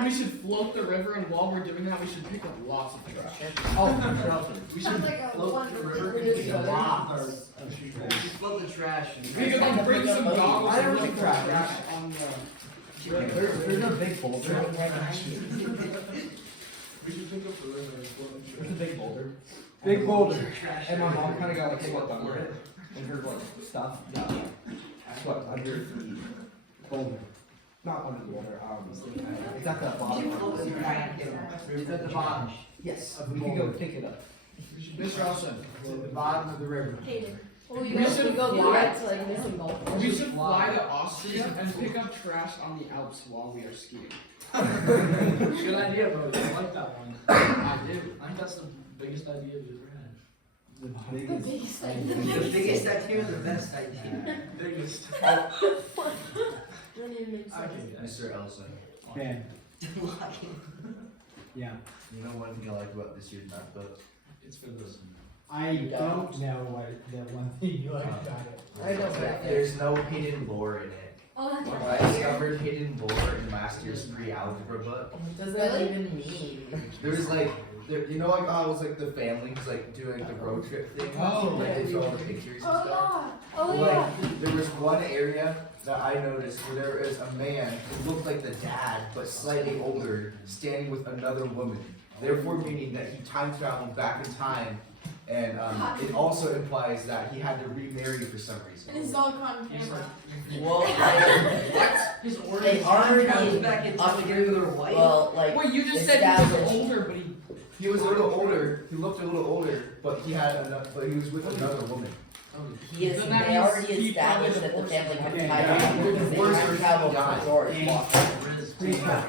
And we should float the river, and while we're doing that, we should pick up lots of trash. We should float the river and pick up lots. We should float the trash. We could like bring some goggles and look for trash on the. There's no big boulder. We should pick up the river and float the There's a big boulder. Big boulder. And my mom kind of got like swept under it. And her like stuff got swept under the boulder. Not under the boulder. It's at the bottom. It's at the bottom. Yes. We can go pick it up. Mr. Olson. It's at the bottom of the river. Well, you We guys should should go fly- to like missing golf. We should fly to Austria and pick up trash on the Alps while we are skiing. Good idea, bro. I like that one. I do. I think that's the biggest idea we've ever had. The biggest thing. The biggest idea or the best idea? Biggest. Doesn't even make sense. Mr. Ellison, Ben. Yeah. you know one thing I like about this year's math book? It's for this. I don't know what the one thing you like about it. I know that. There's no hidden lore in it. Oh, that's I right. discovered hidden lore in last year's pre-algebra book. What does that even mean? There was like, you know, like how it was like the family was like doing like the road trip thing. Oh, like they show all the pictures and stuff. Like there was one area that I noticed where there is a man who looked like the dad but slightly older, standing with another woman. Therefore, meaning that he time traveled back in time, and it also implies that he had to remarry for some reason. And it's all on camera. Well, His order. it already comes back into the regular white. Well, like. Wait, you just said he was older, but He was a little older. He looked a little older, but he had but he was with another woman. He is, Then that they means already he established probably that the family had Okay, time yeah. because they Worse time or traveled died. to George Washington. Please stop.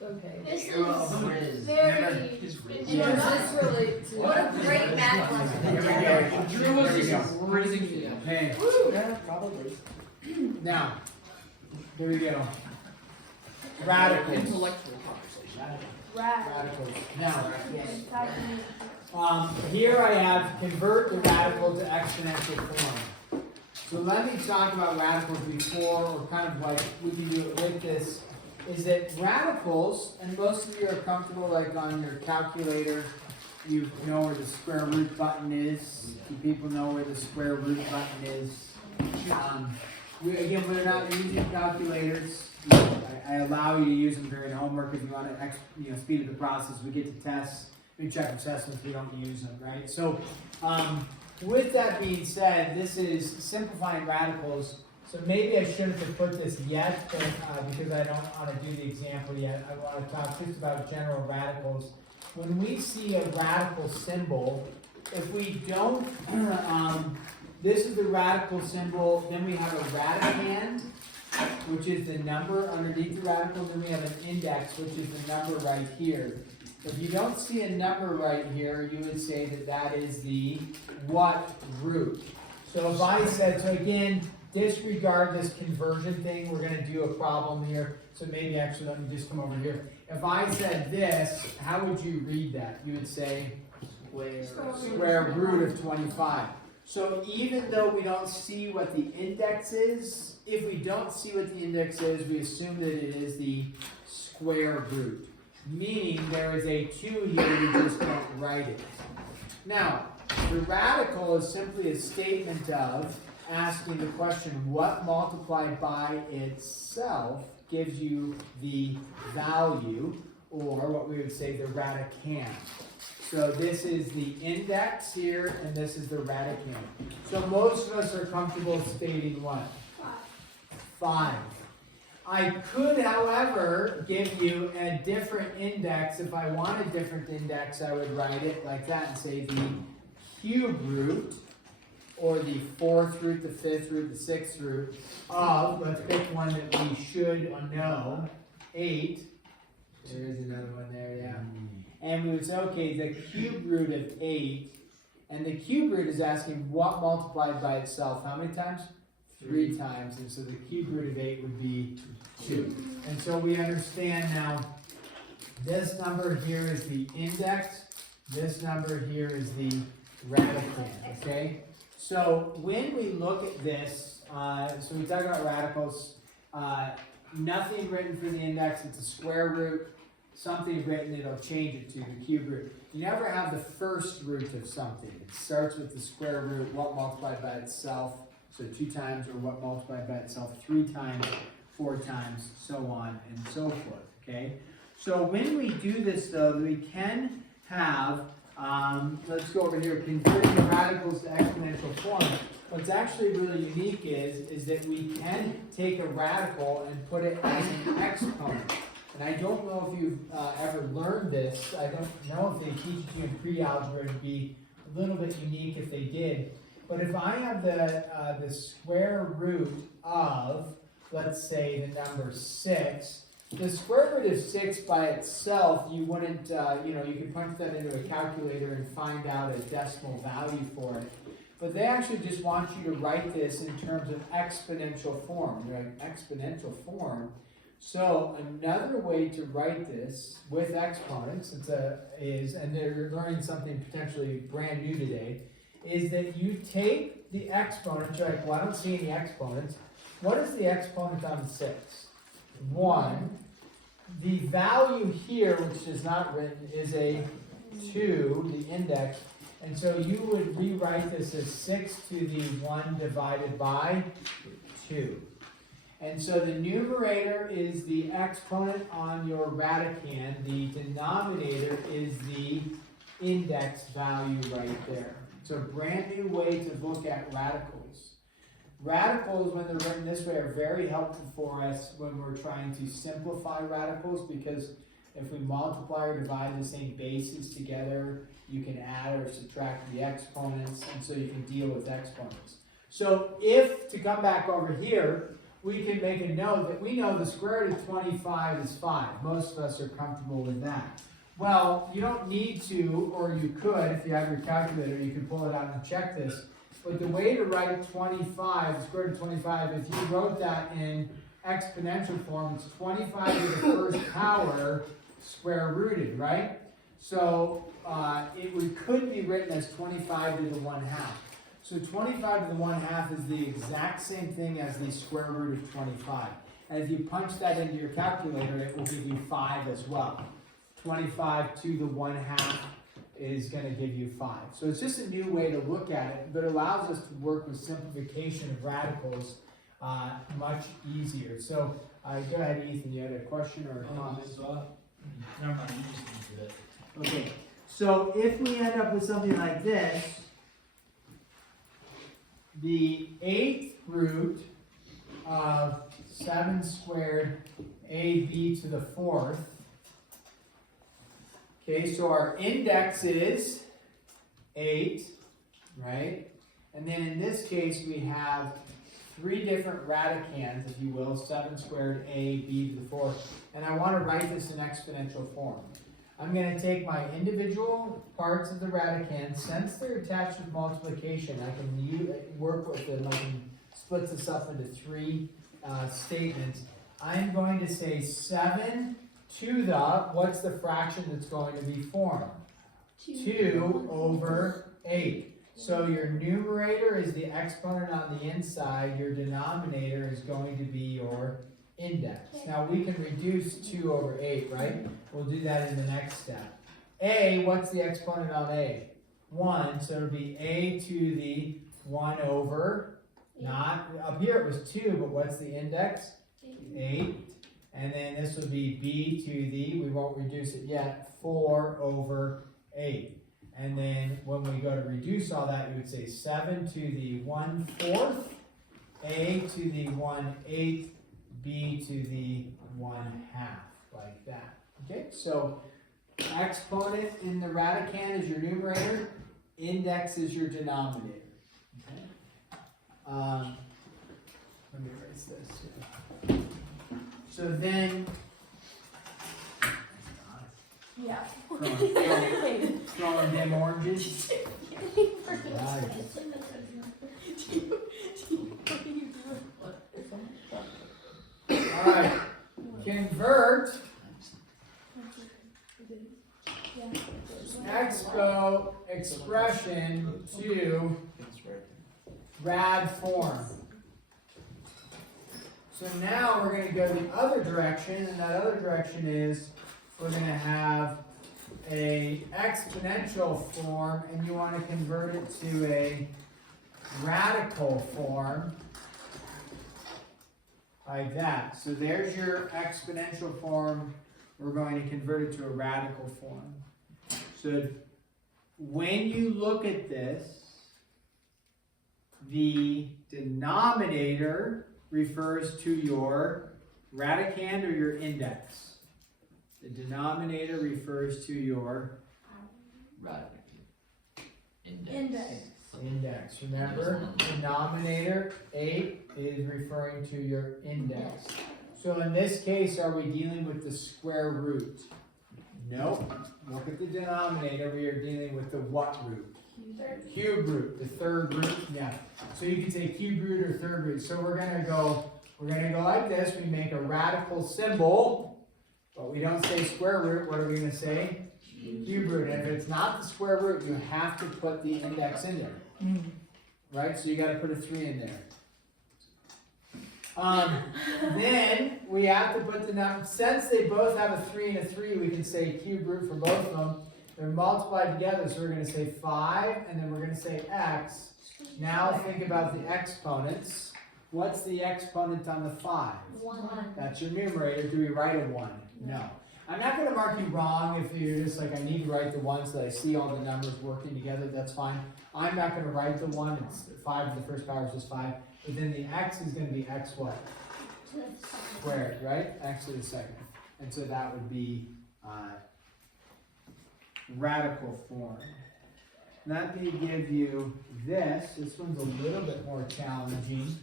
Okay. This is Very. His Does race. this relate to? What a great math lesson. Here we go. Drew was There we just raising me up. Hey, Yeah, probably. now, here we go. Radicals. Intellectual conversation. Radicals. Now, Yes. here I have convert the radical to exponential form. So let me talk about radicals before, or kind of like we can do it with this, is that radicals, and most of you are comfortable like on your calculator, you know where the square root button is. Do people know where the square root button is? Again, we're not using calculators. I allow you to use them during homework if you want to speed up the process. We get to tests, we check assessments, we don't use them, right? So with that being said, this is simplifying radicals. So maybe I shouldn't have put this yet, but, because I don't want to do the example yet. I want to talk just about general radicals. When we see a radical symbol, if we don't, this is the radical symbol, then we have a radicand, which is the number underneath the radical, then we have an index, which is the number right here. If you don't see a number right here, you would say that that is the what root. So if I said, so again, disregard this conversion thing, we're going to do a problem here. So maybe actually let me just come over here. If I said this, how would you read that? You would say square root of 25. So even though we don't see what the index is, if we don't see what the index is, we assume that it is the square root. Meaning there is a 2 here, we just don't write it. Now, the radical is simply a statement of asking the question, what multiplied by itself gives you the value, or what we would say the radicand. So this is the index here, and this is the radicand. So most of us are comfortable stating what? 5. I could, however, give you a different index. If I want a different index, I would write it like that and say the cube root, or the 4th root, the 5th root, the 6th root of, let's pick one that we should know, 8. There is another one there, yeah. And we would say, okay, the cube root of 8, and the cube root is asking what multiplied by itself, how many times? 3 times, and so the cube root of 8 would be 2. And so we understand now, this number here is the index, this number here is the radicand, okay? So when we look at this, so we talk about radicals, nothing written for the index, it's a square root. Something written, it'll change it to the cube root. You never have the first root of something. It starts with the square root, what multiplied by itself, so 2 times, or what multiplied by itself 3 times, 4 times, so on and so forth, okay? So when we do this though, we can have, let's go over here, converting the radicals to exponential form. What's actually really unique is that we can take a radical and put it as an exponent. And I don't know if you've ever learned this. I don't know if they teach it to you in pre-algebra. It'd be a little bit unique if they did. But if I have the square root of, let's say, the number 6, the square root of 6 by itself, you wouldn't, you could punch that into a calculator and find out a decimal value for it. But they actually just want you to write this in terms of exponential form. They're like, exponential form. So another way to write this with exponents is, and they're learning something potentially brand new today, is that you take the exponent, you're like, well, I don't see any exponents. What is the exponent on 6? 1. The value here, which is not written, is a 2, the index. And so you would rewrite this as 6 to the 1 divided by 2. And so the numerator is the exponent on your radicand. The denominator is the index value right there. It's a brand new way to look at radicals. Radicals, when they're written this way, are very helpful for us when we're trying to simplify radicals, because if we multiply or divide the same bases together, you can add or subtract the exponents, and so you can deal with exponents. So if, to come back over here, we can make a note that we know the square root of 25 is 5. Most of us are comfortable with that. Well, you don't need to, or you could, if you have your calculator, you can pull it out and check this. But the way to write 25, the square root of 25, if you wrote that in exponential form, it's 25 to the first power square rooted, right? So it could be written as 25 to the 1/2. So 25 to the 1/2 is the exact same thing as the square root of 25. And if you punch that into your calculator, it will give you 5 as well. 25 to the 1/2 is going to give you 5. So it's just a new way to look at it, but it allows us to work with simplification of radicals much easier. So go ahead, Ethan, you had a question or a comment? Never mind, you just answered it. Okay, so if we end up with something like this, the 8th root of 7 squared AB to the 4th. Okay, so our index is 8, right? And then in this case, we have 3 different radicands, if you will, 7 squared AB to the 4th. And I want to write this in exponential form. I'm going to take my individual parts of the radicand. Since they're attached with multiplication, I can work with them. I can split this up into 3 statements. I'm going to say 7 to the, what's the fraction that's going to be formed? 2 over 8. So your numerator is the exponent on the inside. Your denominator is going to be your index. Now we can reduce 2 over 8, right? We'll do that in the next step. A, what's the exponent on A? 1, so it'll be A to the 1 over, not, up here it was 2, but what's the index? 8. And then this would be B to the, we won't reduce it yet, 4 over 8. And then when we go to reduce all that, you would say 7 to the 1/4, A to the 1/8, B to the 1/2, like that. Okay, so exponent in the radicand is your numerator, index is your denominator. Okay. Let me erase this. Yeah. So then, Yeah. throwing them oranges. Right. All right, convert expo expression to rad form. So now we're going to go the other direction, and that other direction is we're going to have a exponential form, and you want to convert it to a radical form, like that. So there's your exponential form. We're going to convert it to a radical form. So when you look at this, the denominator refers to your radicand or your index. The denominator refers to your index. Remember, denominator 8 is referring to your index. So in this case, are we dealing with the square root? Nope. Look at the denominator. We are dealing with the what root? Cube root, the third root. Yeah. So you can say cube root or third root. So we're gonna go like this. We make a radical symbol, but we don't say square root. What are we gonna say? Cube root. And if it's not the square root, you have to put the index in there. Right? So you gotta put a 3 in there. Then we have to put the number, since they both have a 3 and a 3, we can say cube root for both of them. They're multiplied together, so we're going to say 5, and then we're going to say x. Now think about the exponents. What's the exponent on the 5? 1. That's your numerator. Do we write a 1? No. I'm not going to mark you wrong if you're just like, I need to write the 1 so that I see all the numbers working together. That's fine. I'm not going to write the 1. It's 5 to the first power is just 5. But then the x is going to be x what? Squared, right? X to the second. And so that would be radical form. Let me give you this. This one's a little bit more challenging.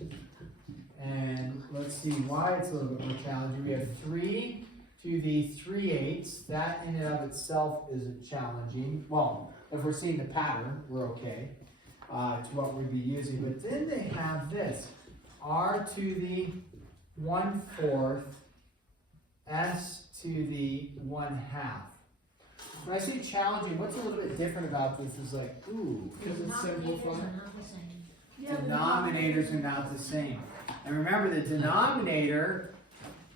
And let's see why it's a little bit more challenging. We have 3 to the 3/8. That in and of itself isn't challenging. Well, if we're seeing the pattern, we're okay. To what we'd be using, but then they have this, r to the 1/4, s to the 1/2. When I say challenging, what's a little bit different about this is like, ooh, Because it's simplified. denominators are not the same. And remember the denominator,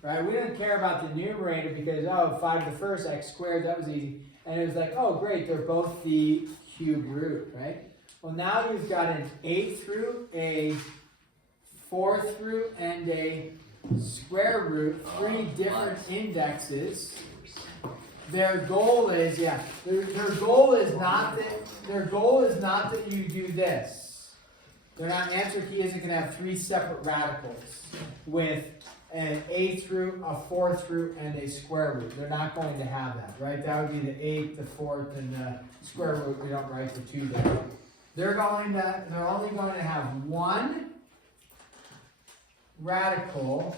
right, we didn't care about the numerator because, oh, 5 to the first, x squared, that was easy. And it was like, oh, great, they're both the cube root, right? Well, now you've got an 8th root, a 4th root, and a square root, 3 different indexes. Their goal is, their goal is not that you do this. Their answer key isn't going to have 3 separate radicals with an 8th root, a 4th root, and a square root. They're not going to have that, right? That would be the 8th, the 4th, and the square root. We don't write the 2 there. They're only going to have 1 radical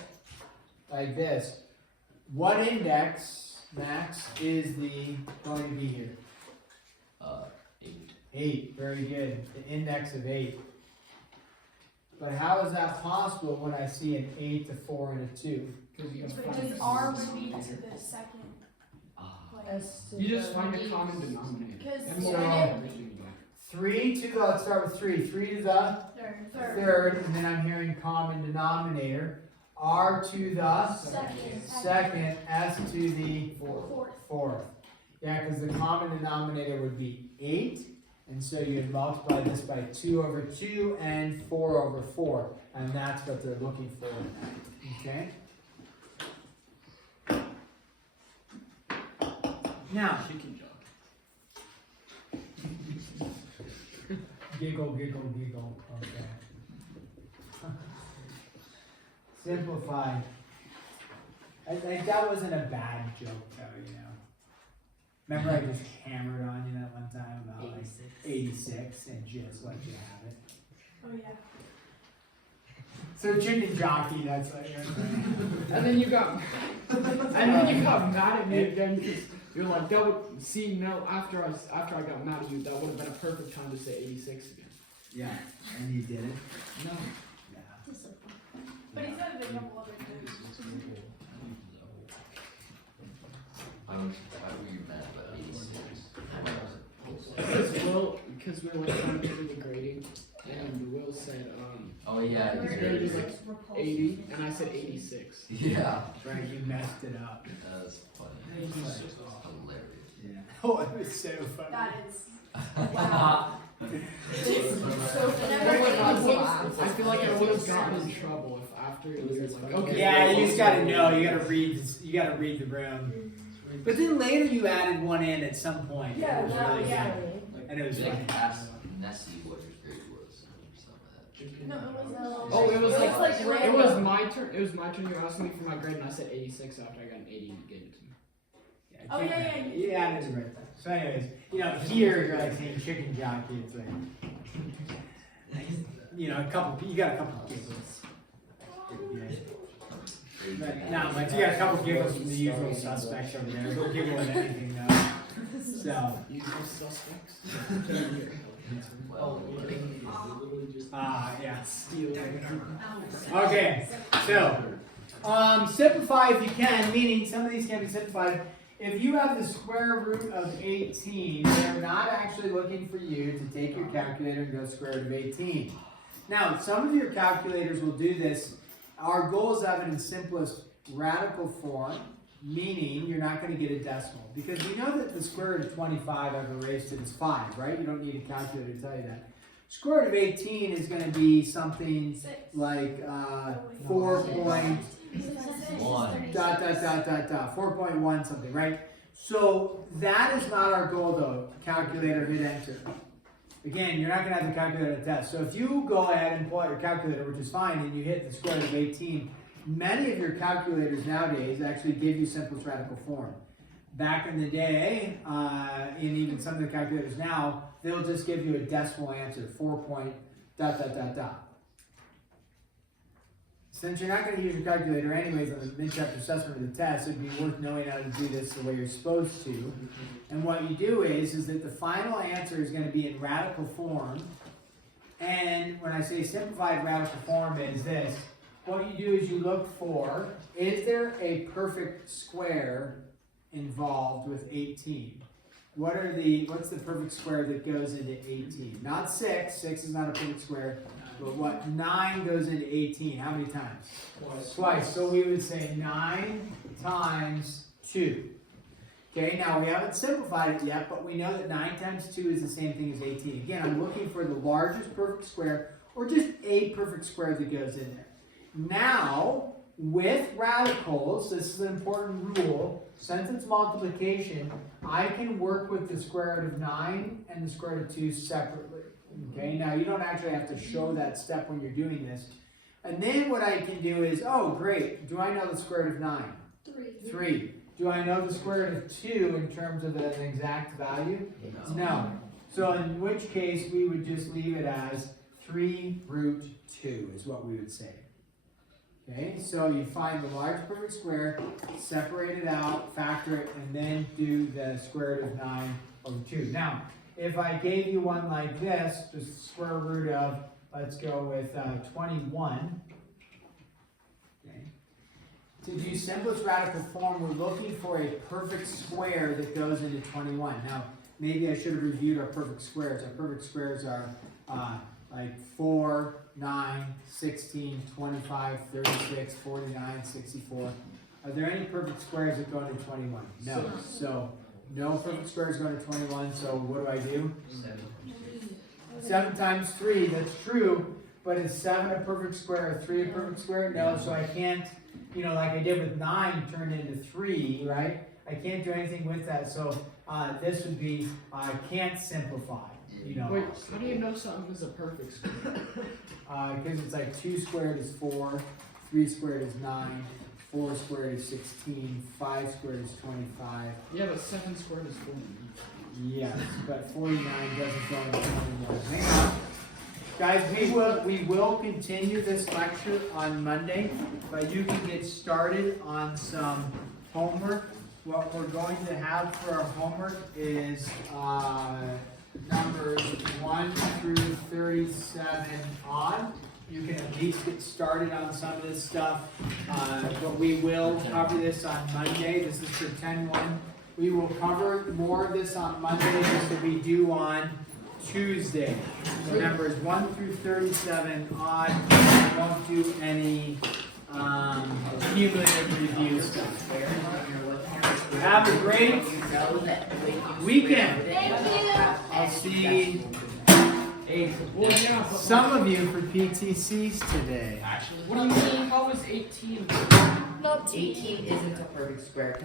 like this. What index, Max, is going to be here? 8. 8, very good. The index of 8. But how is that possible when I see an 8, a 4, and a 2? Because R would be to the second. You just find a common denominator. Because And So- we'll add everything together. 3 to the, let's start with 3. 3 to the third. third, and then I'm hearing common denominator. R to the second, S to the fourth. Yeah, because the common denominator would be 8, and so you'd multiply this by 2 over 2 and 4 over 4, and that's what they're looking for. Okay? Now, She can jump. giggle, giggle, giggle. Okay. Simplify. That wasn't a bad joke, though, you know. Remember, I just hammered on you that one time about like 86 and just let you have it. Oh yeah. So chicken jockey, that's like. And then you got mad at me again because you're like, that would see no after I got mad at you, that would have been a perfect time to say 86 again. Yeah, and you did it. No. Yeah. But he said a couple other things. Why were you mad about 86? Because we're like trying to do the grading. and Will said, Oh, yeah. he's gonna do like 80, and I said 86. Yeah. Right, you messed it up. That was funny. Hilarious. Hilarious. Yeah. Oh, it was so funny. That is. I feel like I would have gotten in trouble if after it was like, okay. Yeah, you just gotta know. You gotta read. You gotta read the room. But then later you added one in at some point. Yeah, It was really yeah. good. And it was They funny. asked Nessie what his grade was or something No, it was Oh, it was It's like it was random. my turn. It was my turn. You were asking me for my grade, and I said 86 after I got an 80 and you gave it to me. Oh, yeah, yeah. You added it right there. So anyways, here you're like saying chicken jockey. It's like, you got a couple giggles. But not much. You got a couple giggles from the usual suspects over there. Don't giggle at anything though. So. Usual suspects. Well, Yeah. Steal. Okay, so, simplify if you can, meaning some of these can be simplified. If you have the square root of 18, they're not actually looking for you to take your calculator and go square root of 18. Now, some of your calculators will do this. Our goal is to have it in simplest radical form, meaning you're not going to get a decimal. Because we know that the square root of 25 I've erased it is 5, right? You don't need a calculator to tell you that. Square root of 18 is going to be something like 4.1 something, right? So that is not our goal though. Calculator, hit enter. Again, you're not going to have the calculator to test. So if you go ahead and pull out your calculator, which is fine, and you hit the square root of 18, many of your calculators nowadays actually give you simplest radical form. Back in the day, and even some of the calculators now, they'll just give you a decimal answer, 4. Since you're not going to use your calculator anyways on the mid-chapter assessment of the test, it'd be worth knowing how to do this the way you're supposed to. And what you do is that the final answer is going to be in radical form. And when I say simplified radical form is this, what you do is you look for, is there a perfect square involved with 18? What's the perfect square that goes into 18? Not 6, 6 is not a perfect square, but what? 9 goes into 18, how many times? Twice, so we would say 9 times 2. Okay, now we haven't simplified it yet, but we know that 9 times 2 is the same thing as 18. Again, I'm looking for the largest perfect square, or just a perfect square that goes in there. Now, with radicals, this is an important rule, since it's multiplication, I can work with the square root of 9 and the square root of 2 separately. Okay, now you don't actually have to show that step when you're doing this. And then what I can do is, oh great, do I know the square root of 9? 3. Do I know the square root of 2 in terms of an exact value? No. So in which case we would just leave it as 3 root 2 is what we would say. Okay, so you find the large perfect square, separate it out, factor it, and then do the square root of 9 over 2. Now, if I gave you one like this, just square root of, let's go with 21. Okay. To do simplest radical form, we're looking for a perfect square that goes into 21. Now, maybe I should have reviewed our perfect squares. Our perfect squares are like 4, 9, 16, 25, 36, 49, 64. Are there any perfect squares that go into 21? No. So, no perfect squares go into 21, so what do? 7 times 3, that's true, but is 7 a perfect square or 3 a perfect square? No, so I can't, like I did with 9 turn into 3, right? I can't do anything with that, so this would be, I can't simplify. Wait, how do you know something is a perfect square? Because it's like 2 squared is 4, 3 squared is 9, 4 squared is 16, 5 squared is 25. Yeah, but 7 squared is 49. Yes, but 49 doesn't go into 21. Hang on. Guys, we will continue this lecture on Monday, but you can get started on some homework. What we're going to have for our homework is numbers 1 through 37 on. You can at least get started on some of this stuff, but we will cover this on Monday. This is for 10-1. We will cover more of this on Monday just as we do on Tuesday. So numbers 1 through 37 odd. We won't do any cumulative review stuff. Have a great weekend. Thank you. I'll see Well, yeah, but some of you for PTCs today. what do you mean? How was 18? No, 18 isn't a perfect square.